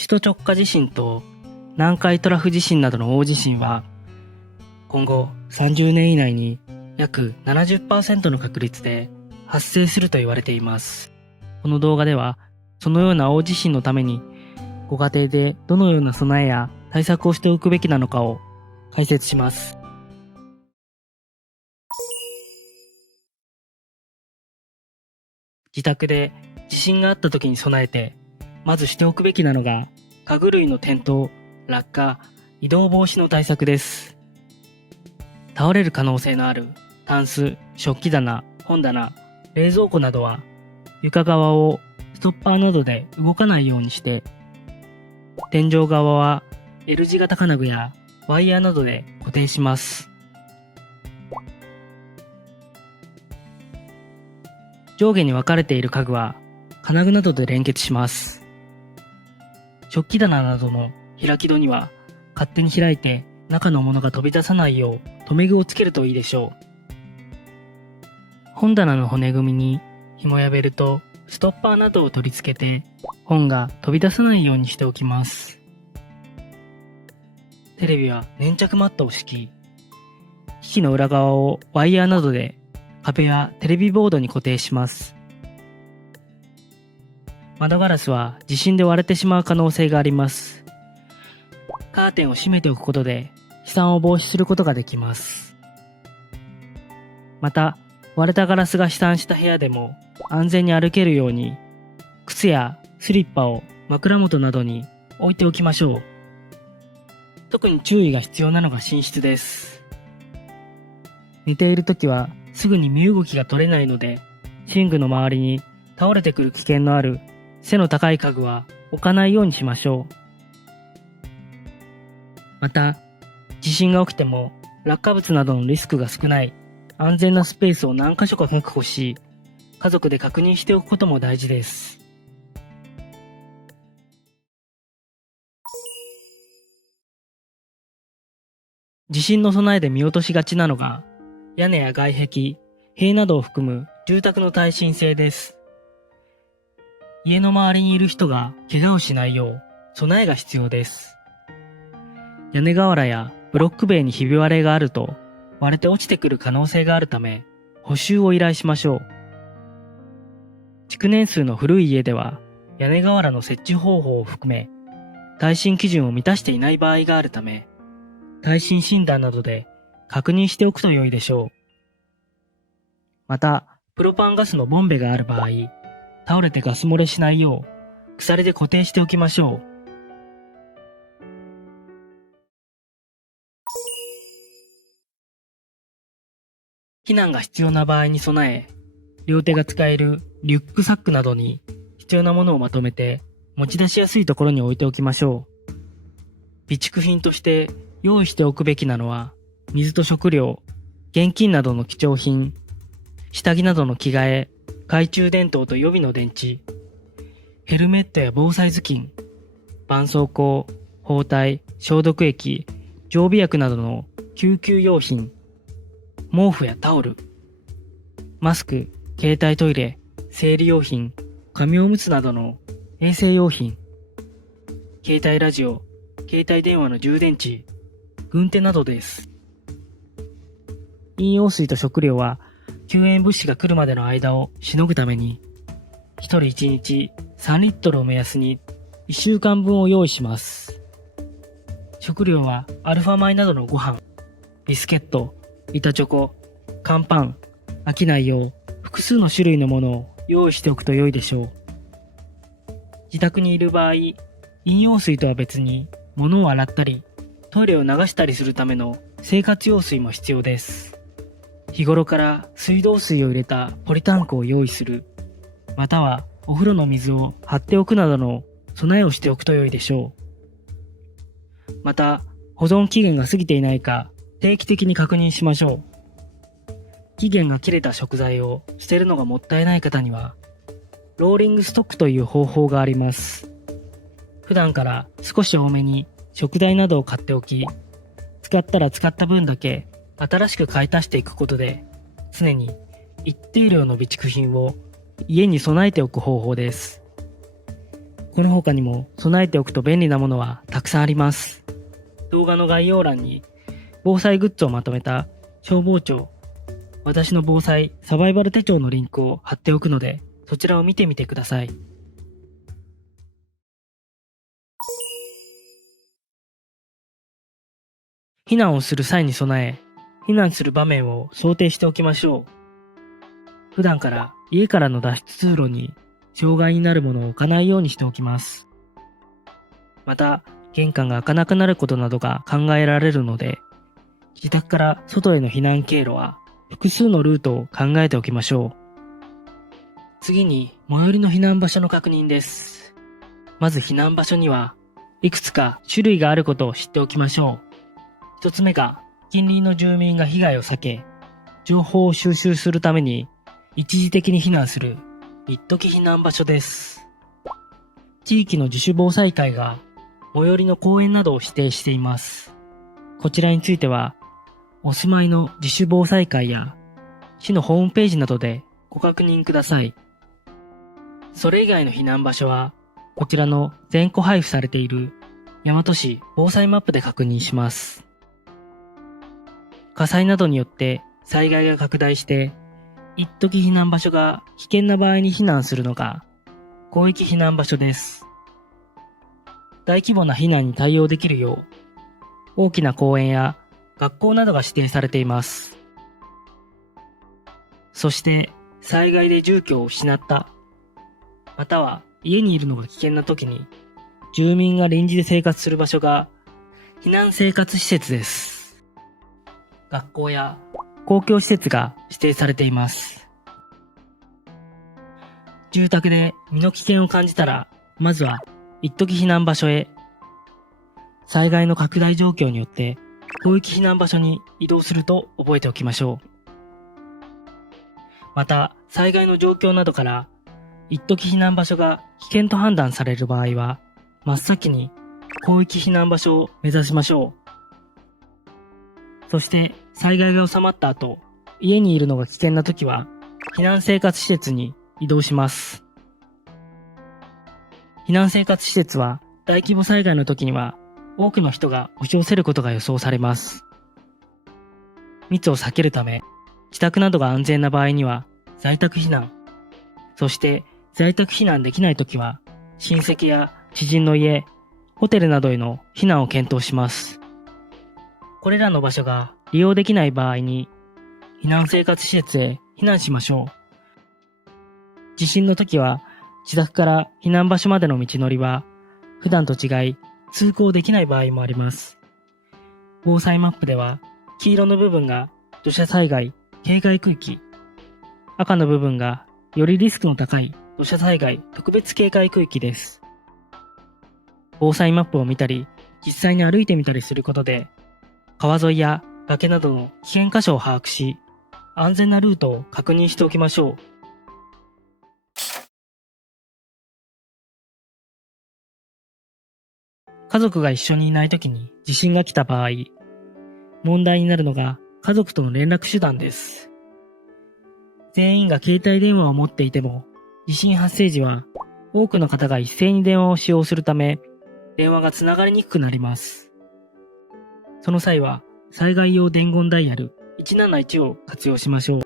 首都直下地震と南海トラフ地震などの大地震は今後30年以内に約 70% の確率で発生すると言われています。この動画ではそのような大地震のためにご家庭でどのような備えや対策をしておくべきなのかを解説します。自宅で地震があった時に備えてまずしておくべきなのが家具類の転倒、落下、移動防止の対策です。倒れる可能性のあるタンス、食器棚、本棚、冷蔵庫などは床側をストッパーなどで動かないようにして、天井側は L 字型金具やワイヤーなどで固定します。上下に分かれている家具は金具などで連結します。食器棚などの開き戸には勝手に開いて中のものが飛び出さないよう留め具をつけるといいでしょう。本棚の骨組みに紐やベルト、ストッパーなどを取り付けて本が飛び出さないようにしておきます。テレビは粘着マットを敷き、機器の裏側をワイヤーなどで壁やテレビボードに固定します。窓ガラスは地震で割れてしまう可能性があります。カーテンを閉めておくことで飛散を防止することができます。また、割れたガラスが飛散した部屋でも安全に歩けるように靴やスリッパを枕元などに置いておきましょう。特に注意が必要なのが寝室です。寝ているときはすぐに身動きが取れないので、寝具の周りに倒れてくる危険のある背の高い家具は置かないようにしましょう。また、地震が起きても落下物などのリスクが少ない安全なスペースを何箇所か確保し、家族で確認しておくことも大事です。地震の備えで見落としがちなのが、屋根や外壁、塀などを含む住宅の耐震性です。家の周りにいる人が怪我をしないよう備えが必要です。屋根瓦やブロック塀にひび割れがあると割れて落ちてくる可能性があるため、補修を依頼しましょう。築年数の古い家では屋根瓦の設置方法を含め耐震基準を満たしていない場合があるため、耐震診断などで確認しておくと良いでしょう。また、プロパンガスのボンベがある場合、倒れてガス漏れしないよう鎖で固定しておきましょう。避難が必要な場合に備え、両手が使えるリュックサックなどに必要なものをまとめて持ち出しやすいところに置いておきましょう。備蓄品として用意しておくべきなのは、水と食料、現金などの貴重品、下着などの着替え、懐中電灯と予備の電池、ヘルメットや防災頭巾、絆創膏、包帯、消毒液、常備薬などの救急用品、毛布やタオル、マスク、携帯トイレ、生理用品、紙おむつなどの衛生用品、携帯ラジオ、携帯電話の充電池、軍手などです。飲用水と食料は救援物資が来るまでの間をしのぐために、1人1日3リットルを目安に1週間分を用意します。食料はアルファ米などのご飯、ビスケット、板チョコ、乾パン、飽きないよう複数の種類のものを用意しておくと良いでしょう。自宅にいる場合、飲用水とは別に物を洗ったり、トイレを流したりするための生活用水も必要です。日頃から水道水を入れたポリタンクを用意する、またはお風呂の水を張っておくなどの備えをしておくと良いでしょう。また、保存期限が過ぎていないか定期的に確認しましょう。期限が切れた食材を捨てるのがもったいない方には、ローリングストックという方法があります。普段から少し多めに食材などを買っておき、使ったら使った分だけ新しく買い足していくことで、常に一定量の備蓄品を家に備えておく方法です。ここの他にも備えておくと便利なものはたくさんあります。動画の概要欄に防災グッズをまとめた消防庁私の防災サバイバル手帳のリンクを貼っておくので、そちらを見てみてください。避難をする際に備え、避難する場面を想定しておきましょう。普段から家からの脱出通路に障害になるものを置かないようにしておきます。また、玄関が開かなくなることなどが考えられるので、自宅から外への避難経路は複数のルートを考えておきましょう。次に、最寄りの避難場所の確認です。まず避難場所にはいくつか種類があることを知っておきましょう。一つ目が、近隣の住民が被害を避け、情報を収集するために一時的に避難する一時避難場所です。地域の自主防災会が最寄りの公園などを指定しています。こちらについては、お住まいの自主防災会や市のホームページなどでご確認ください。それ以外の避難場所は、こちらの全個配布されている大和市防災マップで確認します。火災などによって災害が拡大して、一時避難場所が危険な場合に避難するのが広域避難場所です。大規模な避難に対応できるよう、大きな公園や学校などが指定されています。そして、災害で住居を失った、または家にいるのが危険な時に、住民が臨時で生活する場所が避難生活施設です。学校や公共施設が指定されています。住宅で身の危険を感じたら、まずは一時避難場所へ。災害の拡大状況によって広域避難場所に移動すると覚えておきましょう。また、災害の状況などから一時避難場所が危険と判断される場合は、真っ先に広域避難場所を目指しましょう。そして災害が収まった後、家にいるのが危険な時は避難生活施設に移動します。避難生活施設は大規模災害の時には多くの人が押し寄せることが予想されます。密を避けるため、自宅などが安全な場合には在宅避難、そして在宅避難できない時は親戚や知人の家、ホテルなどへの避難を検討します。これらの場所が利用できない場合に避難生活施設へ避難しましょう。地震の時は自宅から避難場所までの道のりは普段と違い通行できない場合もあります。防災マップでは黄色の部分が土砂災害警戒区域、赤の部分がよりリスクの高い土砂災害特別警戒区域です。防災マップを見たり実際に歩いてみたりすることで川沿いや崖などの危険箇所を把握し、安全なルートを確認しておきましょう。家族が一緒にいないときに地震が来た場合、問題になるのが家族との連絡手段です。全員が携帯電話を持っていても、地震発生時は多くの方が一斉に電話を使用するため、電話がつながりにくくなります。その際は、災害用伝言ダイヤル171を活用しましょう。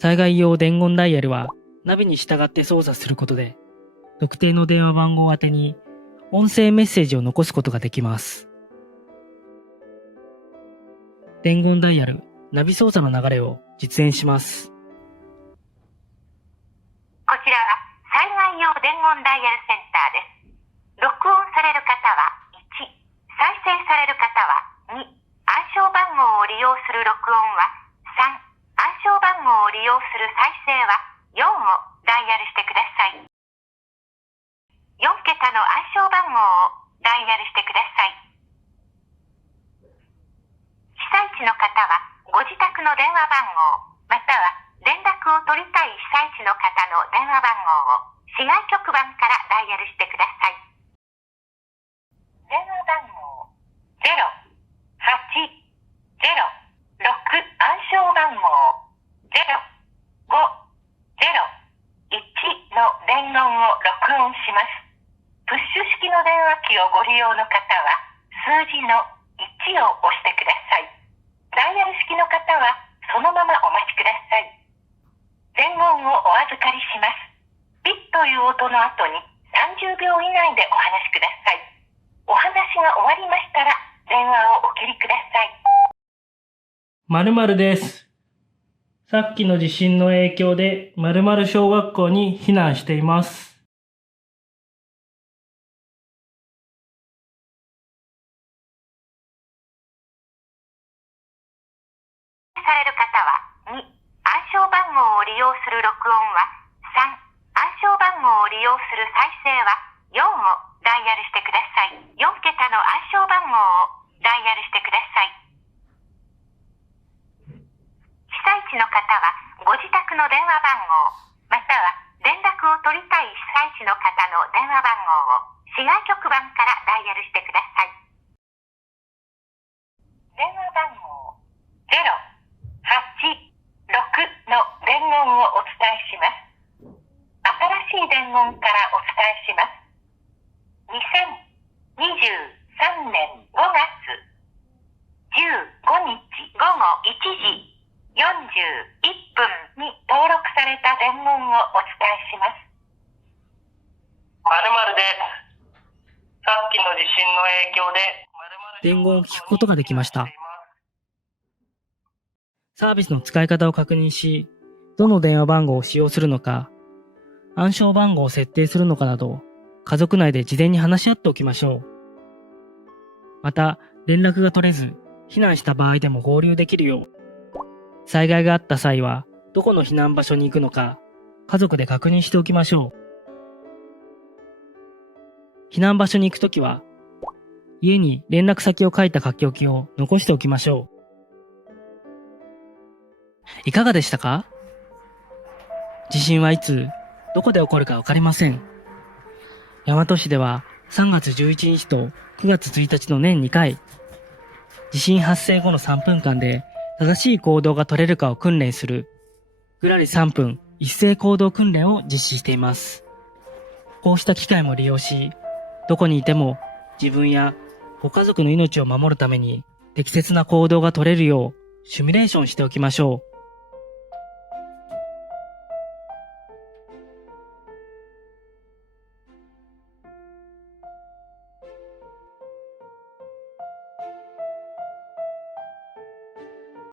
災害用伝言ダイヤルは、ナビに従って操作することで、特定の電話番号宛てに音声メッセージを残すことができます。伝言ダイヤル、ナビ操作の流れを実演します。こちらは災害用伝言ダイヤルセンターです。録音される方は1、再生される方は2、暗証番号を利用する録音は3、暗証番号を利用する再生は4をダイヤルしてください。4桁の暗証番号をダイヤルしてください。被災地の方はご自宅の電話番号、または連絡を取りたい被災地の方の電話番号を市外局番からダイヤルしてください。電話番号080-6、暗証番号050-1の伝言を録音問します。プッシュ式の電話機をご利用の方は、数字の1を押してください。ダイヤル式の方は、そのままお待ちください。伝言をお預かりします。ピッという音の後に30秒以内でお話しください。お話が終わりましたら、電話をお切りください。〇〇です。さっきの地震の影響で〇〇小学校に避難しています。される方は2、暗証番号を利用する録音は3、暗証番号を利用する再生は4をダイヤルしてください。4桁の暗証番号をダイヤルしてください。被災地の方はご自宅の電話番号、または連絡を取りたい被災地の方の電話番号を市外局番からダイヤルしてください。電話番号086の伝言をお伝えします。新しい伝言からお伝えします。2023年5月15日午後1時41分に登録された伝言をお伝えします。〇〇です。さっきの地震の影響で伝言を聞くことができました。サービスの使い方を確認し、どの電話番号を使用するのか、暗証番号を設定するのかなど、家族内で事前に話し合っておきましょう。また、連絡が取れず、避難した場合でも合流できるよう、災害があった際は、どこの避難場所に行くのか、家族で確認しておきましょう。避難場所に行くときは、家に連絡先を書いた書き置きを残しておきましょう。いかがでしたか？地震はいつ、どこで起こるかわかりません。大和市では3月11日と9月1日の年2回、地震発生後の3分間で正しい行動が取れるかを訓練する、ぐらり3分一斉行動訓練を実施しています。こうした機会も利用し、どこにいても自分やご家族の命を守るために適切な行動が取れるようシミュレーションしておきましょう。